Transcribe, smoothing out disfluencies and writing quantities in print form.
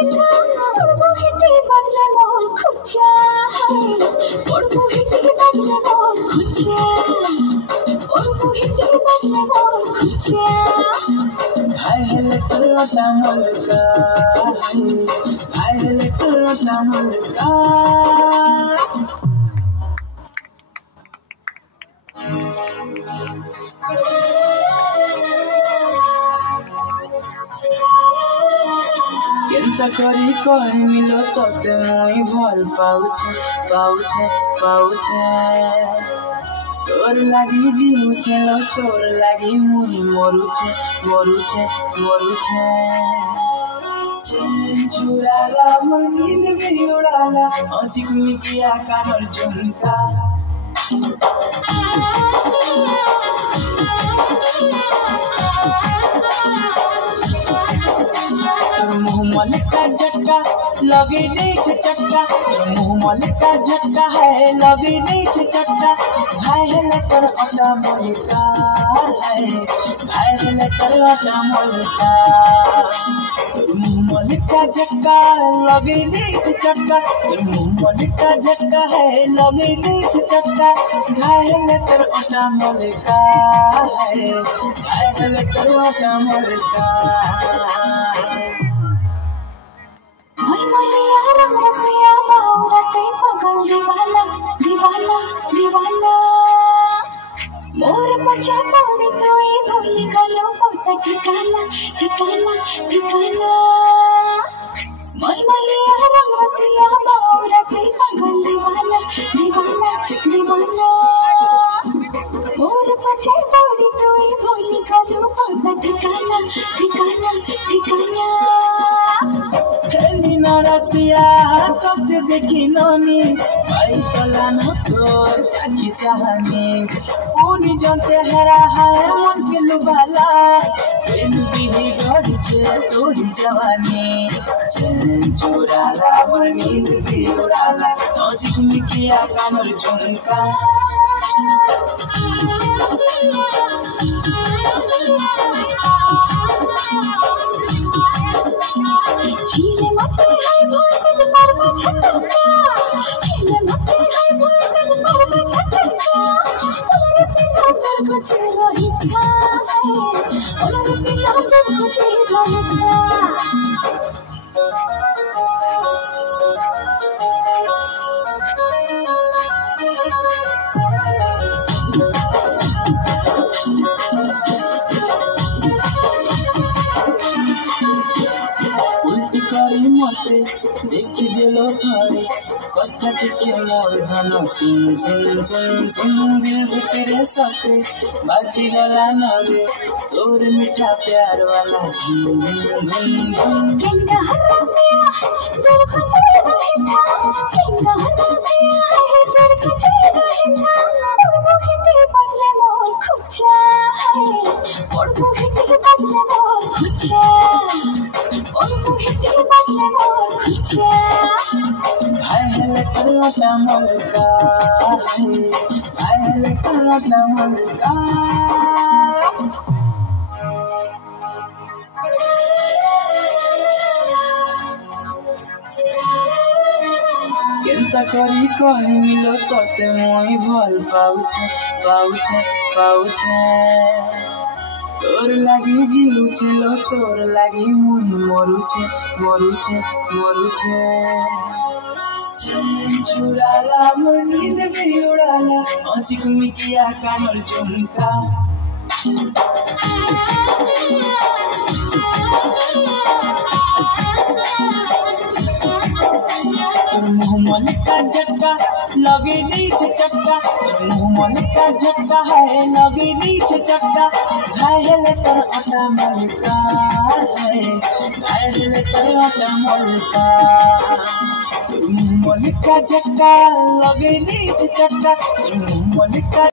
हिटा पड़बो हिटे बदले मोर खुचा पड़बो हिटे बदले मोर खुचा पड़बो हिटे बदले मोर खुचा घायल करवटा मलका घायल करवटा मलका केनता करी कहे मिलो तोते मुई भल पाउछे पाउछे पाउछे तोर लागी जीउछे लो तोर लागी मुई मरुछे मरुछे मरुछे चैन चुराला मोर नींद भी उड़ाला अचिक मिकिया कानर झुमका मुँह मन का झटका लगे नहीं चटका मुँह मन का झटका है लगे नहीं चटका घायल कर अटा मलका है घायल कर अटा मलका मुँह मन का झटका लगे नहीं चटका मुँह मन का झटका है लगे नहीं चटका घायल कर अटा मलका है घायल कर अटा मलका मलमलिया रंग रसिया बहुरते पगल दीवाना दीवाना दीवाना मोर पछे पौड़ी तोई भूल गलो कोता ठिकाना ठिकाना ठिकाना मलमलिया रंग रसिया बहुरते पगल दीवाना दीवाना दीवाना मोर पछे पौड़ी तोई भूल गलो कोता ठिकाना ठिकाना ठिकाना रसिया तोते देखी ननी भाई कला न तो जागी चाहनी उनी जन चेहरा है मन के लुभाला प्रेम भी गढ़ छे तोरी जवानी चैन चुराला मोर नींद भी उड़ाला अचिक मिकिया कानर झुमका झीले मते हाय भोर के परवा झटका झीले मते हाय भोर के परवा झटका ओलरे पिला तर को चेहरा हिता है ओलरे पिला तर को चेहरा हिता मते देखी दिलो थारे कथा टिके मोर धन सुन सुन सुन सुन दिल तेरे साथे बाजी गला नरे तोर मीठा प्यार वाला धुन धुन धुन केंगा हरसिया दिल खचे रहता केंगा हरसिया है दिल खचे रहता पड़बो हिटे बदले मोर खुचा है पड़बो हिटे बदले मोर खुचा पड़बो हिटे बदले मोर खुचा घायल करवटा मलका है घायल करवटा मलका केनता करी कहे मिलो तोते मुई भल पाउछे पाउछे पाउछे तोर लागी जीउछे लो तोर लागी मुई मरुछे मरुछे मरुछे चैन चुराला मोर नींद भी उड़ाला अचिक मिकिया कानर झुमका मुँह मन का झटका लगे नहीं चटका मुँह मन का झटका है लगे नहीं चटका घायल कर अटा मलका है घायल कर अटा मलका मुँह मन का झटका लगे नहीं चटका मुँह मन का